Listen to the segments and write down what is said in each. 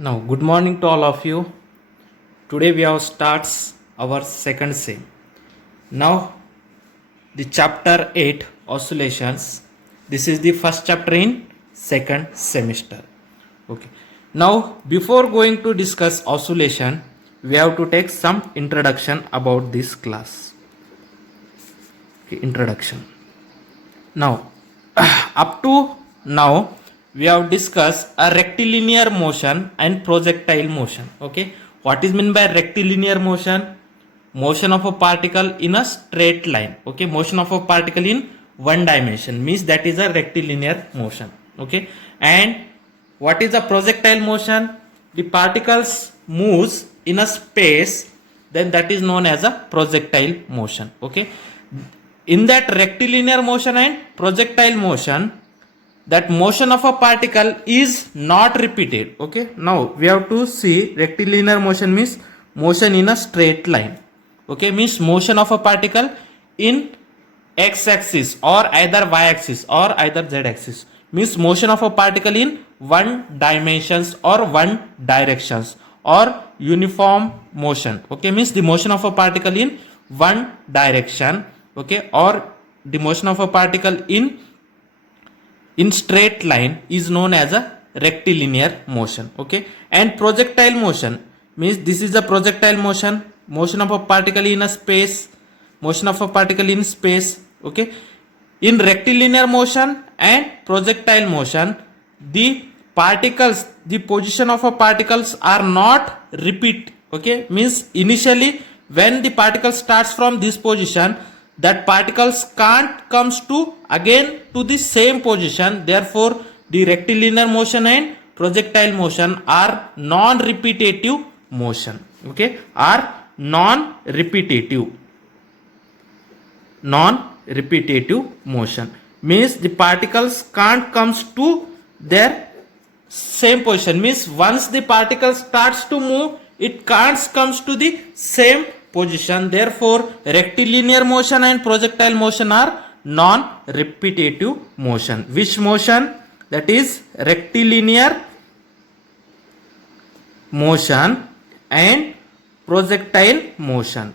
Now, good morning to all of you. Today we have starts our second sem. Now, the chapter 8 oscillations. This is the first chapter in second semester. Okay. Now, before going to discuss oscillation, we have to take some introduction about this class. Okay, introduction. Now, up to now, we have discussed a rectilinear motion and projectile motion. Okay, what is meant by rectilinear motion? Motion of a particle in a straight line. Okay, motion of a particle in one dimension means that is a rectilinear motion. Okay, and what is a projectile motion? The particles moves in a space, then that is known as a projectile motion. Okay, in that rectilinear motion and projectile motion, that motion of a particle is not repeated. Okay, now we have to see rectilinear motion means motion in a straight line. Okay, means motion of a particle in x-axis or either y-axis or either z-axis, means motion of a particle in one dimensions or one directions or uniform motion. Okay, means the motion of a particle in one direction. Okay, or the motion of a particle in straight line is known as a rectilinear motion. Okay, and projectile motion means this is a projectile motion, motion of a particle in a space, motion of a particle in space. Okay, in rectilinear motion and projectile motion, the particles, the position of a particles are not repeat. Okay, means initially when the particle starts from this position, that particles can't comes to again to the same position. Therefore, the rectilinear motion and projectile motion are non-repetitive motion. Okay, are non-repetitive motion means the particles can't comes to their same position, means once the particle starts to move, it can't comes to the same position. Therefore, rectilinear motion and projectile motion are non-repetitive motion. Which motion? That is rectilinear motion and projectile motion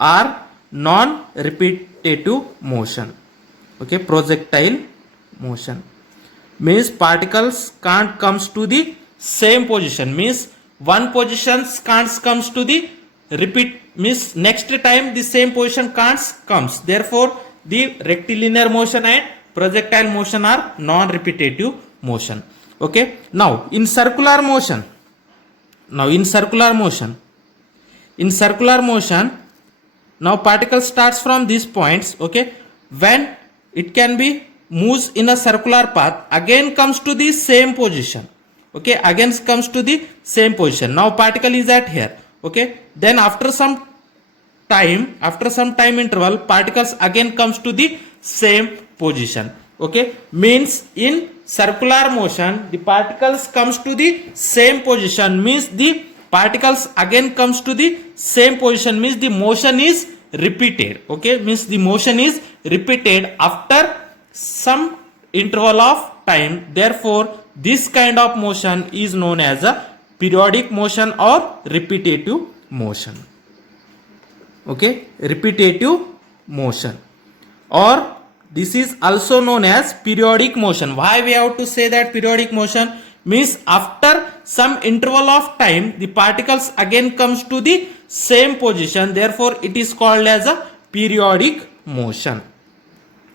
are non-repetitive motion. Okay, projectile motion means particles can't comes to the same position, means one position can't comes to the repeat, means next time the same position can't comes. Therefore, the rectilinear motion and projectile motion are non-repetitive motion. Okay, now in circular motion, now particle starts from these points. Okay, when it can be moves in a circular path, again comes to the same position. Okay, again comes to the same position. Now particle is at here. Okay, then after some time interval, particles again comes to the same position. Okay, means in circular motion the particles comes to the same position, means the particles again comes to the same position, means the motion is repeated. Okay, means the motion is repeated after some interval of time. Therefore, this kind of motion is known as a periodic motion or repetitive motion. Okay, repetitive motion, or this is also known as periodic motion. Why we have to say that periodic motion? Means after some interval of time the particles again comes to the same position. Therefore, it is called as a periodic motion.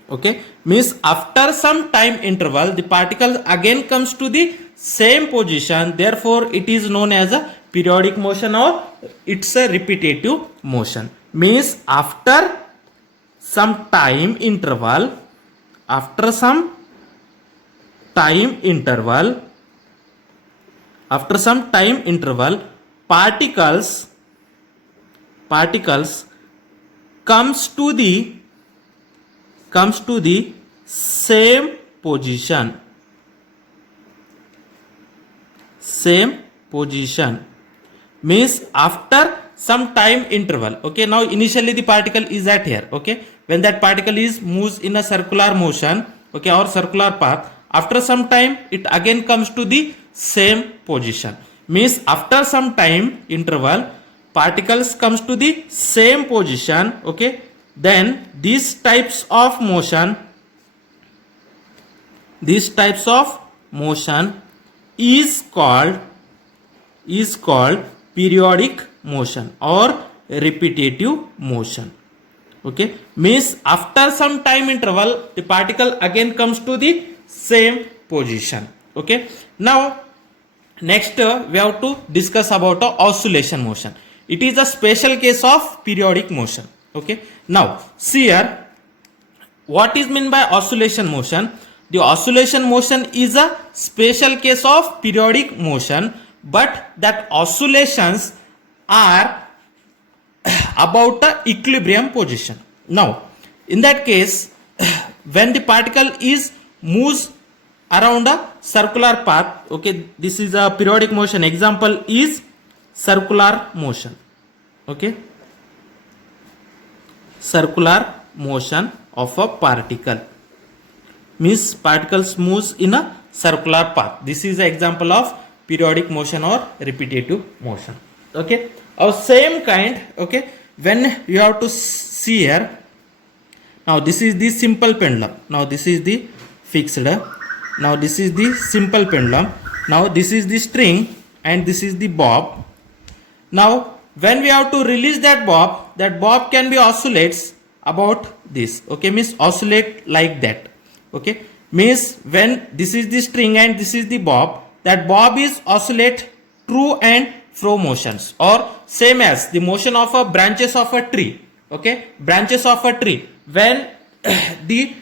Okay, means after some time interval the particle again comes to the same position. Therefore, it is known as a periodic motion or it's a repetitive motion. Means after some time interval, particles comes to the same position. Means after some time interval. Okay, now initially the particle is at here. Okay, when that particle is moves in a circular motion, okay, or circular path, after some time it again comes to the same position. means after some time interval particles comes to the same position, okay, then these types of motion is called periodic motion or repetitive motion. Okay, means after some time interval the particle again comes to the same position. Okay, now next we have to discuss about the oscillation motion. It is a special case of periodic motion. Okay, now see here what is meant by oscillation motion. The oscillation motion is a special case of periodic motion, but that oscillations are about the equilibrium position. Now in that case when the particle is moves around a circular path, okay, this is a periodic motion, example is circular motion. Okay, circular motion of a particle means particles moves in a circular path. This is an example of periodic motion or repetitive motion. Okay, of same kind, okay, when you have to see here, now this is the simple pendulum, now this is the fixed, now this is the simple pendulum, now this is the string and this is the bob. Now when we have to release that bob can be oscillates about this, okay, means oscillate like that. Okay, means when this is the string and this is the bob, that bob is oscillate to and fro motions, or same as the motion of a branches of a tree. Okay, branches of a tree, when the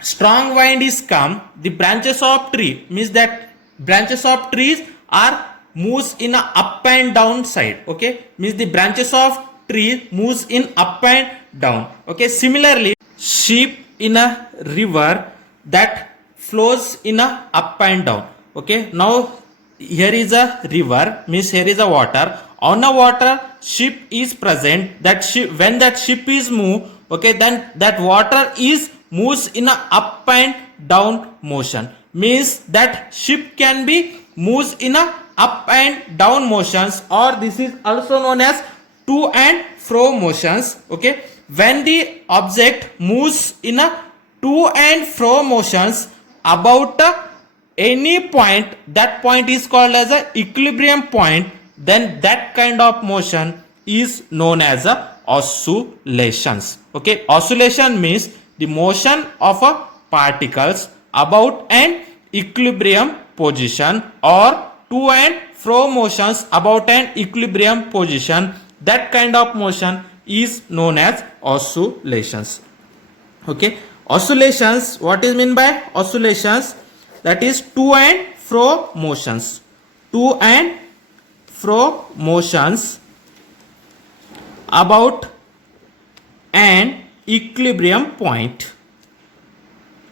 strong wind is come, the branches of tree means that branches of trees are moves in a up and down side. Okay, means the branches of tree moves in up and down. Okay, similarly sheep in a river that flows in a up and down. Okay, now here is a river, means here is a water, on a water ship is present, that ship, when that ship is moved, okay, then that water is moves in a up and down motion, means that ship can be moves in a up and down motions, or this is also known as to and fro motions. Okay, when the object moves in a to and fro motions about any point, that point is called as a equilibrium point, then that kind of motion is known as a oscillations. Okay, oscillation means the motion of a particles about an equilibrium position, or to and fro motions about an equilibrium position, that kind of motion is known as oscillations. Okay, oscillations, what is meant by oscillations? That is to and fro motions, to and fro motions about an equilibrium point,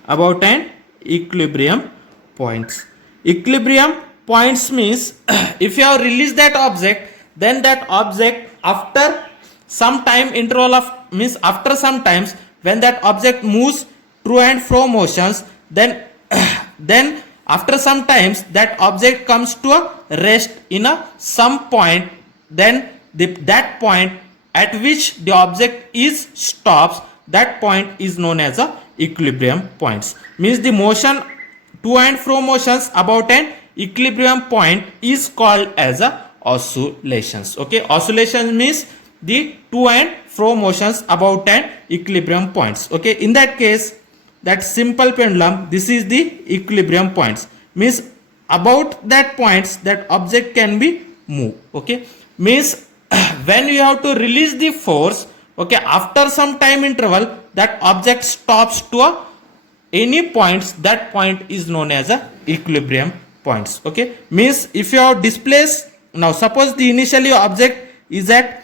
about an equilibrium points. Equilibrium points means if you have released that object, then that object after some time interval of, means after some times when that object moves to and fro motions, then then after some times that object comes to a rest in a some point, then that point at which the object is stops, that point is known as a equilibrium points, means the motion to and fro motions about an equilibrium point is called as a oscillations. Okay, oscillation means the to and fro motions about an equilibrium points. Okay, in that case that simple pendulum, this is the equilibrium points, means about that points that object can be moved. Okay, means when you have to release the force, okay, after some time interval that object stops to a any points, that point is known as a equilibrium points. Okay, means if you have displaced, now suppose the initially object is at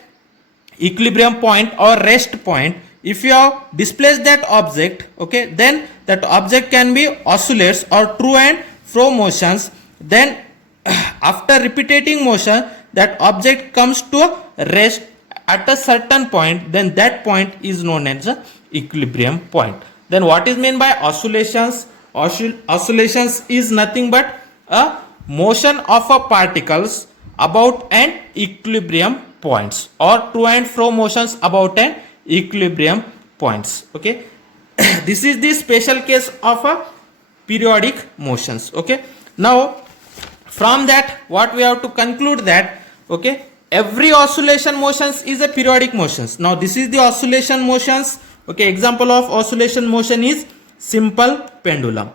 equilibrium point or rest point, if you have displaced that object, okay, then that object can be oscillates or to and fro motions, then after repeating motion that object comes to a rest at a certain point, then that point is known as a equilibrium point. Then what is meant by oscillations? Oscillations is nothing but a motion of a particles about an equilibrium points or to and fro motions about an equilibrium points. Okay. This is the special case of a periodic motions. Okay. Now from that what we have to conclude that, okay, every oscillation motions is a periodic motions. Now this is the oscillation motions. Okay, example of oscillation motion is simple pendulum.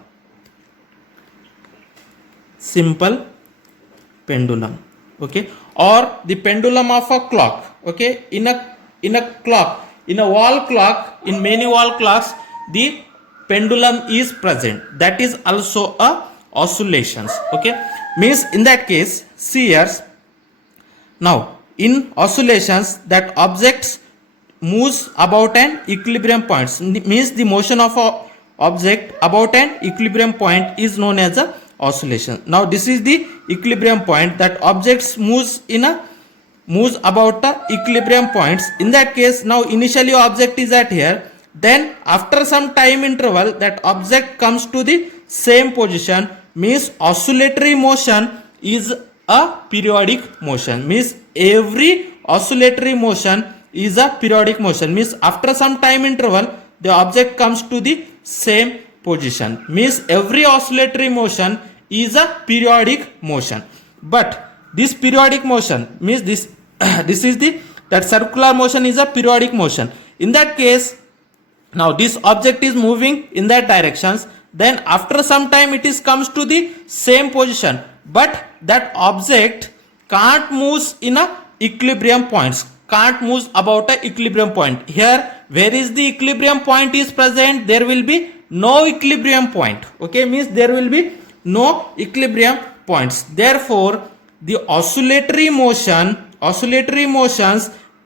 Simple pendulum. Okay, or the pendulum of a clock. Okay, in a clock, in a wall clock, in many wall clocks the pendulum is present. That is also a oscillations. Okay, means in that case, see here. Now in oscillations, that objects moves about an equilibrium point, means the motion of a object about an equilibrium point is known as a oscillation. Now this is the equilibrium point, that objects moves about the equilibrium points. In that case, now initially object is at here, then after some time interval that object comes to the same position, means oscillatory motion is a periodic motion. Means every oscillatory motion is a periodic motion. Means after some time interval the object comes to the same position. Means every oscillatory motion is a periodic motion. But this periodic motion means this this is the that circular motion is a periodic motion. In that case, now this object is moving in that directions, then after some time it is comes to the same position, but that object can't move in a equilibrium points, can't move about a equilibrium point. Here where is the equilibrium point is present, there will be no equilibrium point. Okay, means there will be no equilibrium points. Therefore the oscillatory motions,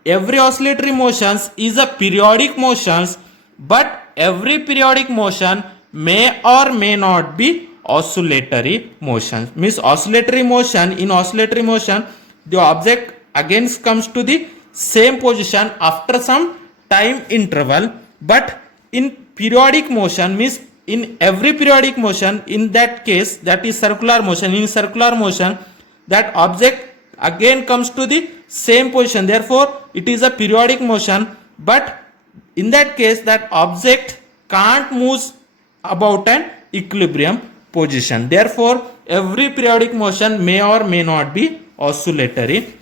every oscillatory motions is a periodic motions, but every periodic motion may or may not be oscillatory motion. Means oscillatory motion, in oscillatory motion the object again comes to the same position after some time interval, but in periodic motion, means in every periodic motion, in that case that is circular motion, in circular motion that object again comes to the same position, therefore it is a periodic motion, but in that case that object can't move about an equilibrium position. Therefore every periodic motion may or may not be oscillatory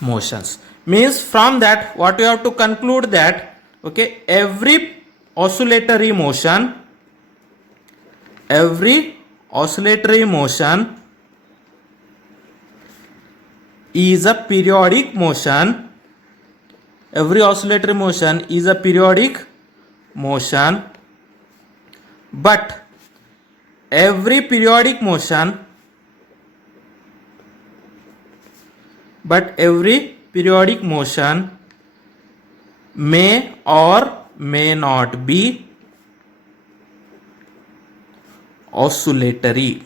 motions. Means from that what you have to conclude that, okay, every oscillatory motion is a periodic motion. Every oscillatory motion is a periodic motion, but every periodic motion may or may not be oscillatory.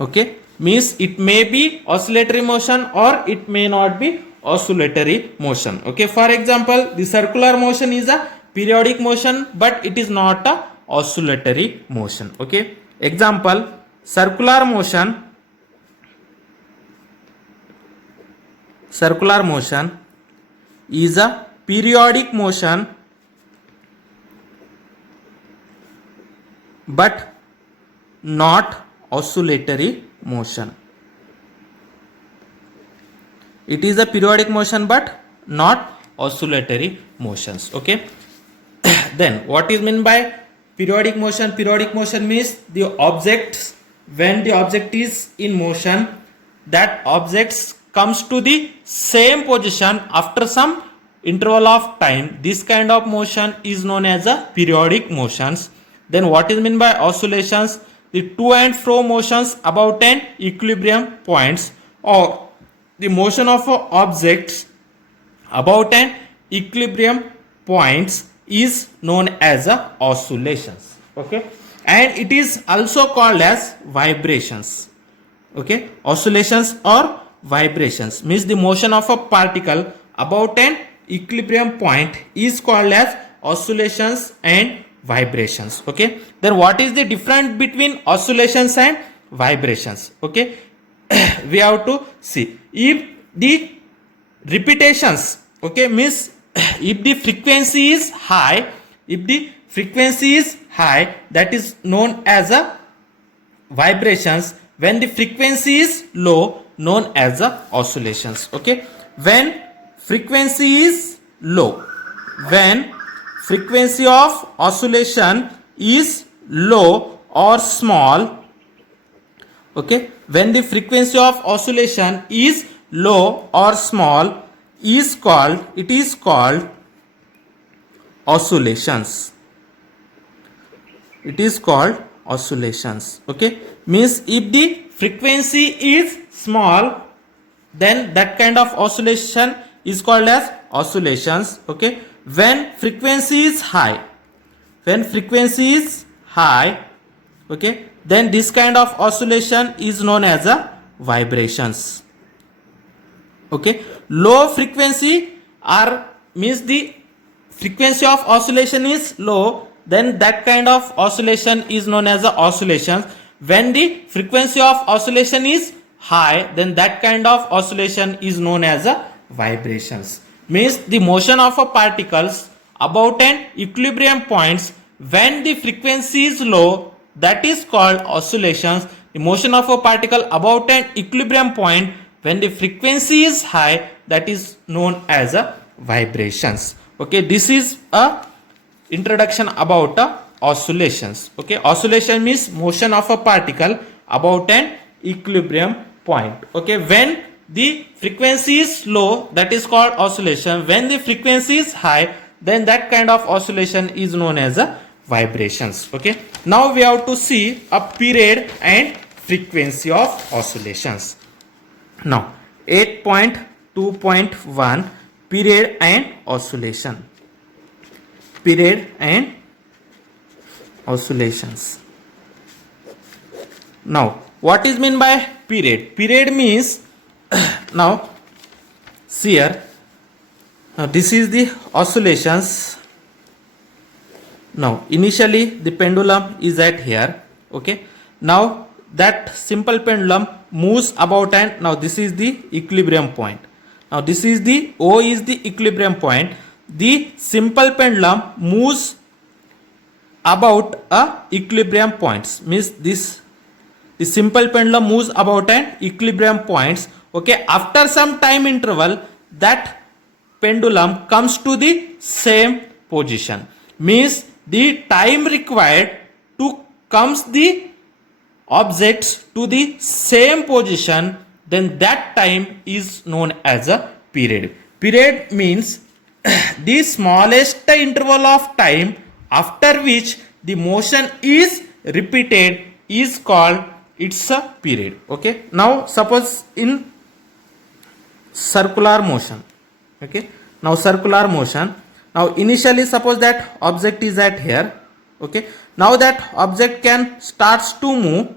Okay, means it may be oscillatory motion or it may not be oscillatory motion. Okay, for example, the circular motion is a periodic motion, but it is not a oscillatory motion. Okay, example, circular motion is a periodic motion, but not oscillatory motion. It is a periodic motion but not oscillatory motions. Okay. Then what is meant by periodic motion? Periodic motion means the objects, when the object is in motion, that objects comes to the same position after some interval of time. This kind of motion is known as a periodic motions. Then what is meant by oscillations? The to and fro motions about an equilibrium points, or the motion of objects about an equilibrium points is known as a oscillations. Okay, and it is also called as vibrations. Okay, oscillations or vibrations means the motion of a particle about an equilibrium point is called as oscillations and vibrations. Okay, then what is the difference between oscillations and vibrations? Okay, we have to see if the repetitions, okay, means if the frequency is high, if the frequency is high, that is known as a vibrations. When the frequency is low, known as the oscillations. Okay, when frequency is low, when frequency of oscillation is low or small, okay, when the frequency of oscillation is low or small, is called, it is called oscillations. It is called oscillations. Okay, means if the frequency is small, then that kind of oscillation is called as oscillations. Okay, when frequency is high, when frequency is high, okay, then this kind of oscillation is known as a vibrations. Okay, low frequency or means the frequency of oscillation is low, then that kind of oscillation is known as a oscillations. When the frequency of oscillation is high, then that kind of oscillation is known as a vibrations. Means the motion of a particles about an equilibrium points when the frequency is low, that is called oscillations. The motion of a particle about an equilibrium point when the frequency is high, that is known as a vibrations. Okay, this is a introduction about oscillations. Okay, oscillation means motion of a particle about an equilibrium point. Okay, when the frequency is low, that is called oscillation. When the frequency is high, then that kind of oscillation is known as a vibrations. Okay, now we have to see a period and frequency of oscillations. Now 8.2.1 period and oscillation. Period and oscillations. Now what is meant by period? Period means now see here, now this is the oscillations. Now initially the pendulum is at here. Okay, now that simple pendulum moves about, and now this is the equilibrium point. Now this is the O is the equilibrium point. The simple pendulum moves about a equilibrium points, means this, the simple pendulum moves about an equilibrium points. Okay, after some time interval, that pendulum comes to the same position, means the time required to comes the objects to the same position, then that time is known as a period. Period means the smallest interval of time after which the motion is repeated is called, it's a period. Okay, now suppose in circular motion. Okay, now circular motion, now initially suppose that object is at here. Okay, now that object can starts to move.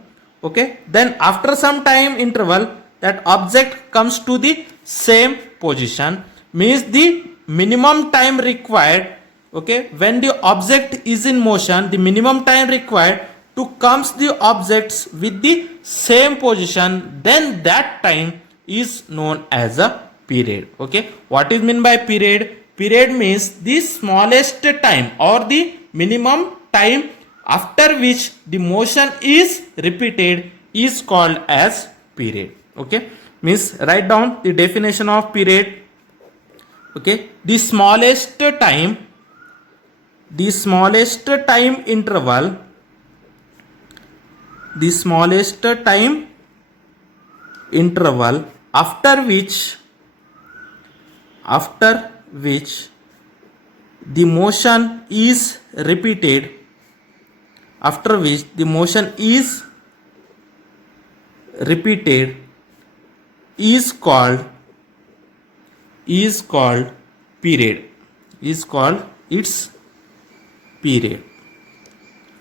Okay, then after some time interval, that object comes to the same position, means the minimum time required, okay, when the object is in motion, the minimum time required to comes the objects with the same position, then that time is known as a period. Okay, what is meant by period? Period means the smallest time or the minimum time after which the motion is repeated is called as period. Okay, means write down the definition of period. Okay, the smallest time interval, the smallest time interval after which the motion is repeated, after which the motion is repeated is called period, is called its period.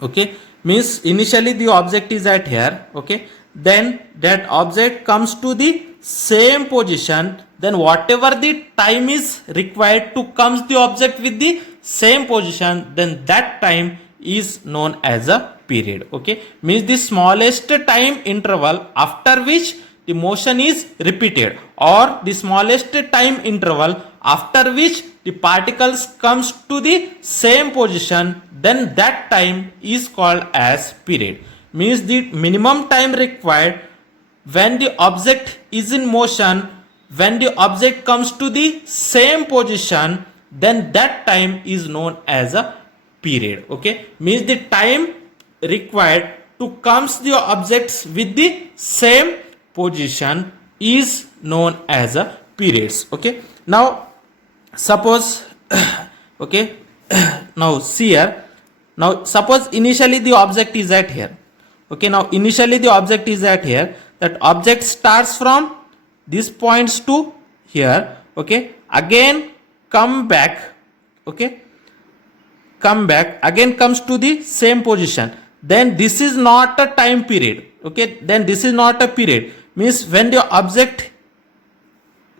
Okay, means initially the object is at here. Okay, then that object comes to the same position, then whatever the time is required to comes the object with the same position, then that time is known as a period. Okay, means the smallest time interval after which the motion is repeated, or the smallest time interval after which the particles comes to the same position, then that time is called as period. Means the minimum time required when the object is in motion, when the object comes to the same position, then that time is known as a period. Okay, means the time required to comes the objects with the same position is known as a periods. Okay, now suppose okay, now see here, now suppose initially the object is at here. Okay, now initially the object is at here, that object starts from these points to here. Okay, again come back. Okay, come back, again comes to the same position, then this is not a time period. Okay, then this is not a period. Means when the object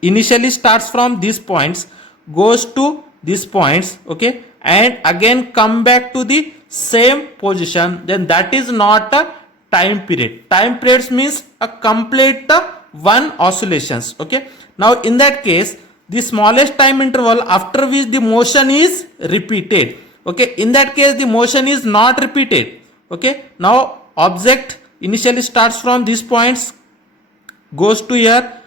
initially starts from these points, goes to these points, okay, and again come back to the same position, then that is not a time period. Time periods means a complete one oscillations. Okay, now in that case, the smallest time interval after which the motion is repeated. Okay, in that case the motion is not repeated. Okay, now object initially starts from these points, goes to here,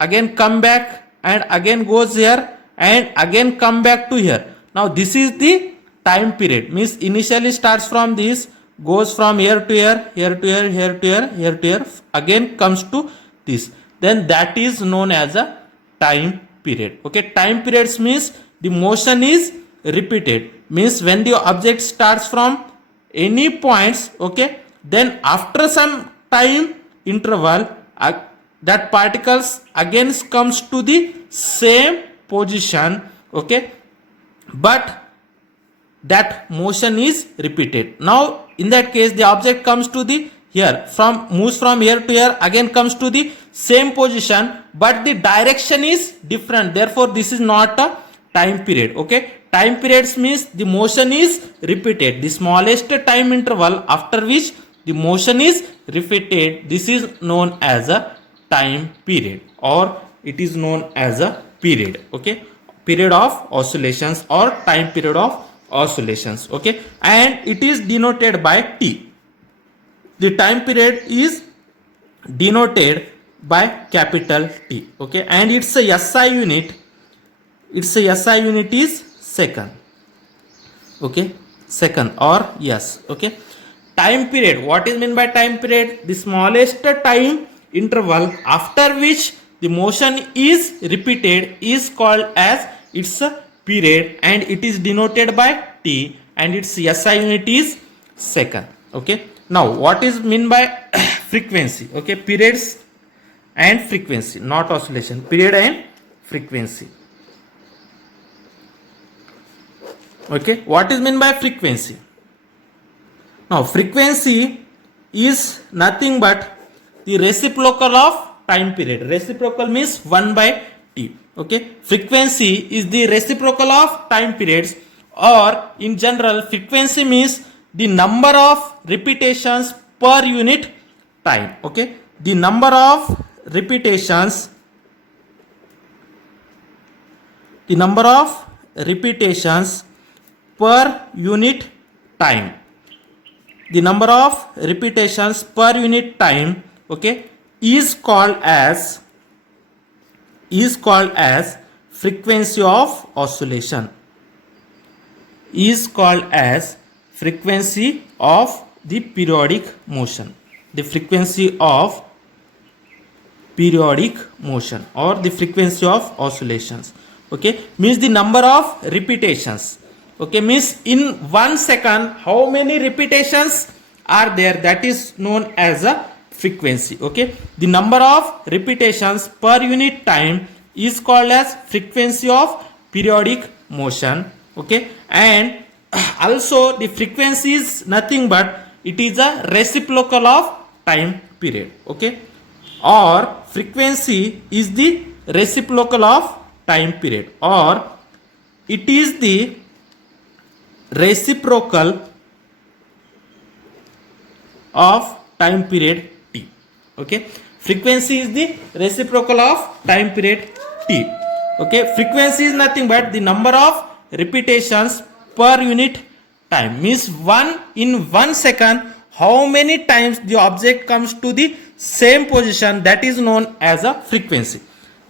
again come back, and again goes here, and again come back to here. Now this is the time period. Means initially starts from this, goes from here to here, here to here, here to here, here to here, again comes to this, then that is known as a time period. Okay, time periods means the motion is repeated. Means when the object starts from any points, okay, then after some time interval, that particles again comes to the same position. Okay, but that motion is repeated. Now in that case the object comes to the here, from moves from here to here, again comes to the same position, but the direction is different, therefore this is not a time period. Okay, time periods means the motion is repeated, the smallest time interval after which the motion is repeated, this is known as a time period, or it is known as a period. Okay, period of oscillations or time period of oscillations. Okay, and it is denoted by T. The time period is denoted by capital T. Okay, and its a SI unit, its a SI unit is second. Okay, second or yes. Okay, time period, what is meant by time period? The smallest time interval after which the motion is repeated is called as its a period, and it is denoted by T, and its SI unit is second. Okay, now what is meant by frequency? Okay, periods and frequency, not oscillation, period and frequency. Okay, what is meant by frequency? Now frequency is nothing but the reciprocal of time period. Reciprocal means 1 by T. Okay, frequency is the reciprocal of time periods, or in general frequency means the number of repetitions per unit time. Okay, the number of repetitions, the number of repetitions per unit time, the number of repetitions per unit time, okay, is called as frequency of oscillation, is called as frequency of the periodic motion, the frequency of periodic motion, or the frequency of oscillations. Okay, means the number of repetitions. Okay, means in 1 second how many repetitions are there, that is known as a frequency. Okay, the number of repetitions per unit time is called as frequency of periodic motion. Okay, and also the frequency is nothing but it is a reciprocal of time period. Okay, or frequency is the reciprocal of time period, or it is the reciprocal of time period t. Okay, frequency is the reciprocal of time period t. Okay, frequency is nothing but the number of repetitions per unit time, means one in 1 second how many times the object comes to the same position, that is known as a frequency.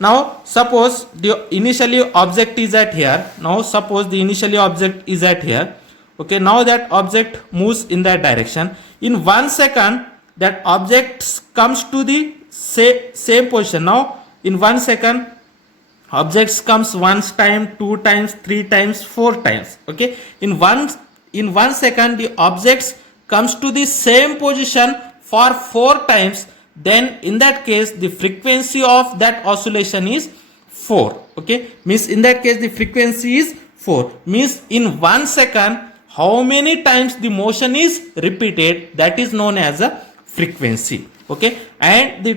Now suppose the initially object is at here. Now suppose the initially object is at here. Okay, now that object moves in that direction. In 1 second that object comes to the same position. Now in 1 second objects comes once time, 2 times, 3 times, 4 times. Okay, in 1 second the objects comes to the same position for 4 times. Then in that case the frequency of that oscillation is 4. Okay, means in that case the frequency is 4, means in 1 second how many times the motion is repeated, that is known as a frequency. Okay, and the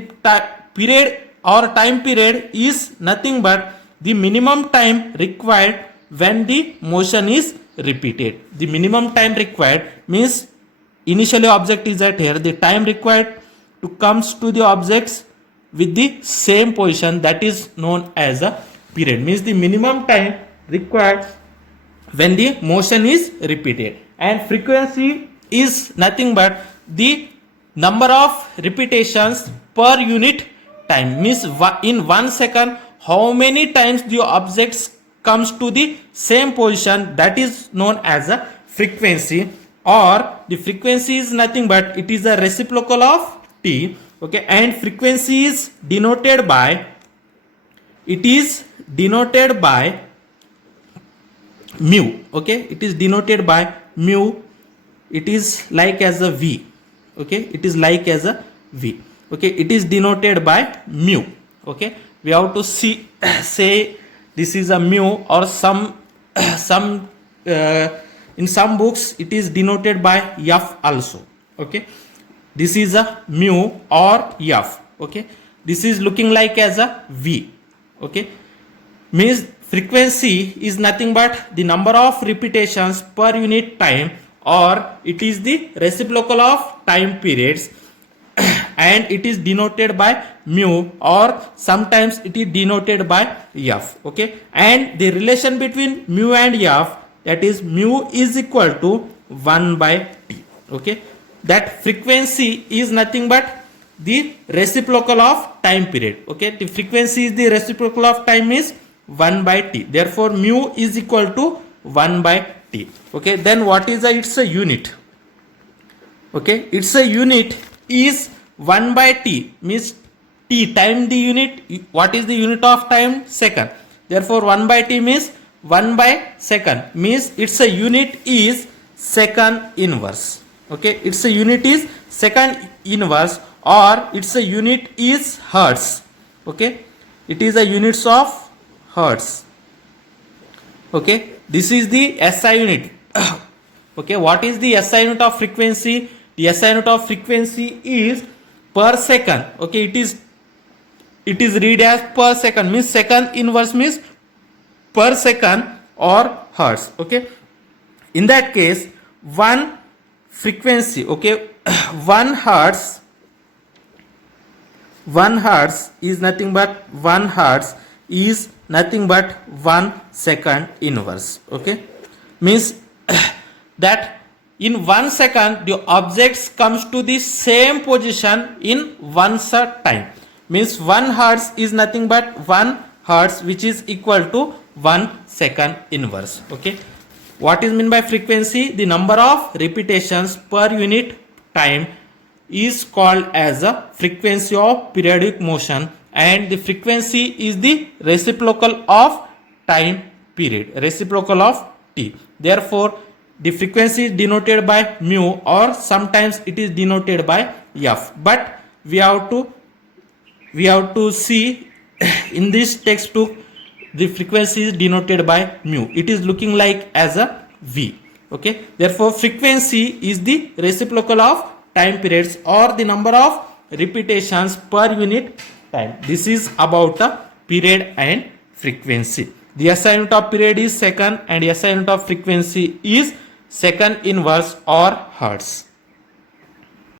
period or time period is nothing but the minimum time required when the motion is repeated. The minimum time required means initially object is at here, the time required to comes to the objects with the same position, that is known as a period, means the minimum time required when the motion is repeated. And frequency is nothing but the number of repetitions per unit time, means in 1 second how many times the objects comes to the same position, that is known as a frequency. Or the frequency is nothing but it is a reciprocal of t. Okay, and frequency is denoted by, it is denoted by mu. Okay, it is denoted by mu. It is like as a v. Okay, it is like as a v. Okay, it is denoted by mu. Okay, we have to see say this is a mu, or some in some books it is denoted by f also. Okay, this is a mu or f. Okay, this is looking like as a v. Okay, means frequency is nothing but the number of repetitions per unit time, or it is the reciprocal of time periods, and it is denoted by mu, or sometimes it is denoted by f. Okay, and the relation between mu and f, that is mu is equal to 1 by t. Okay, that frequency is nothing but the reciprocal of time period. Okay, the frequency is the reciprocal of time is 1 by t, therefore mu is equal to 1 by t. Okay, then what is its a unit? Okay, its a unit is 1 by t, means t time the unit. What is the unit of time? Second. Therefore 1 by t means 1 by second, means its a unit is second inverse. Okay, its a unit is second inverse, or its a unit is hertz. Okay, it is a units of hertz. Okay, this is the SI unit. Okay, what is the SI unit of frequency? The SI unit of frequency is per second. Okay, it is read as per second, means second inverse means per second or hertz. Okay, in that case one frequency, okay, 1 hertz is nothing but 1 hertz is nothing but 1 second inverse. Okay, means that in 1 second the objects comes to the same position in 1 time, means 1 hertz is nothing but 1 hertz, which is equal to 1 second inverse. Okay, what is meant by frequency? The number of repetitions per unit time is called as a frequency of periodic motion, and the frequency is the reciprocal of time period, reciprocal of t. Therefore the frequency is denoted by mu, or sometimes it is denoted by f, but we have to see in this textbook the frequency is denoted by mu. It is looking like as a v. Okay, therefore frequency is the reciprocal of time periods, or the number of repetitions per unit time. This is about the period and frequency. The SI unit of period is second, and SI unit of frequency is second inverse or hertz.